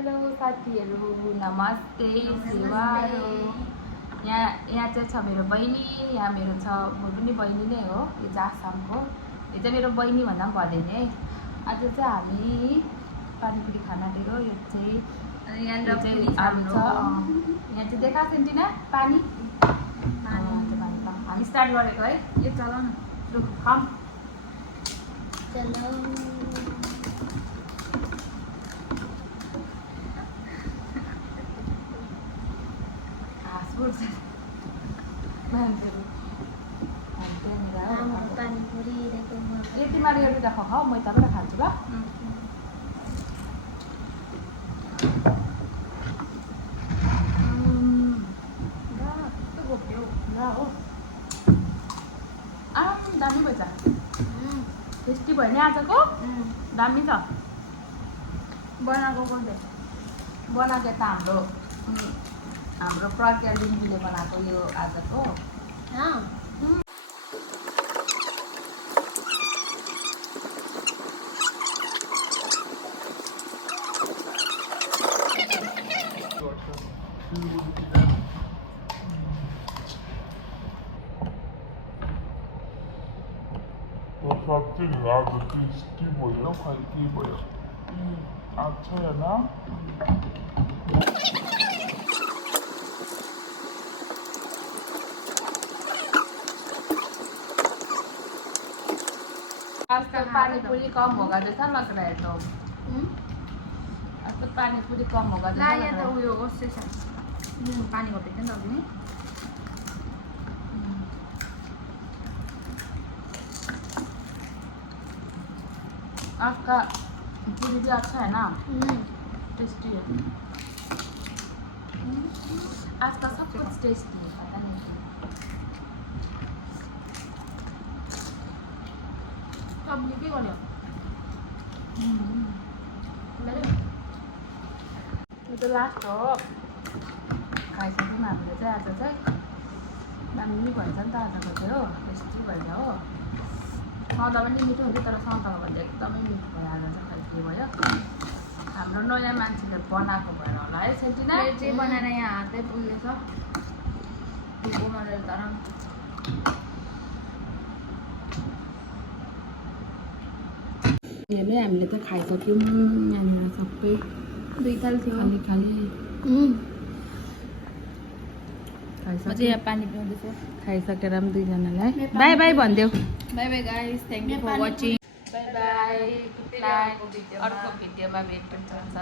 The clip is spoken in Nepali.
हेलो साथीहरू, नमस्ते, सेवारो। यहाँ चाहिँ छ मेरो बहिनी, यहाँ मेरो छ म पनि बहिनी नै हो। यो चाहिँ आसामको, यो चाहिँ मेरो बहिनी भन्दा पनि भएन है। आज चाहिँ हामी पानीपुरी खान आँटेको। यो चाहिँ यहाँ चाहिँ देखा सेन्टिना पानी हामी स्टार्ट गरेको है। यो चल न लु खाम चलो पानीपुरी यति मारे एउटा खाऊ म यताबाट खान्छु ल। दामी भएछ, टेस्टी भयो नि आजको। दामी छ बनाएको कसले बनाएको त हाम्रो प्रज्ञा लिम्बीले बनाएको यो आजको। सबसे ज़्यादा टेस्टी भयो हल्की भयो। अच्छा है ना? आजकल पानीपुरी कम होगा जैसा लग रहा है तो आजकल पानीपुरी कम होगा जैसा लग रहा है। उयो कसै छ पानी घपेको नि अघि नै। आज का पूरी भी अच्छा है ना, टेस्टी है। आज का सब कुछ टेस्टी है, पता नहीं क्यों। सब निकै गयो। यो त लास्ट हो। खाइसक्यौँ हामीले चाहिँ आज चाहिँ। दामी भएछ नि त आजको चाहिँ हो, टेस्टी भएछ हो। सौदा पनि मिठो हुन्थ्यो तर सौदाको भन्दा एकदमै मिठो भयो। आज चाहिँ खै के भयो, हाम्रो नयाँ मान्छेले बनाएको भएर होला है सेन्टिना। चाहिँ बनाएर यहाँ हातै पुगेछ ढुको मरेर तर हेर्ने हामीले त खाइसक्यौँ यहाँनिर सबै। दुई ताल थियो खाली अझै यहाँ पानी पिउँदैछ। खाइसकेर पनि दुईजनालाई बाई बाई भनिदेऊ। Bye bye guys, thank you for watching. Bye bye, good night. अर्को भिडियोमा भेट हुन्छ।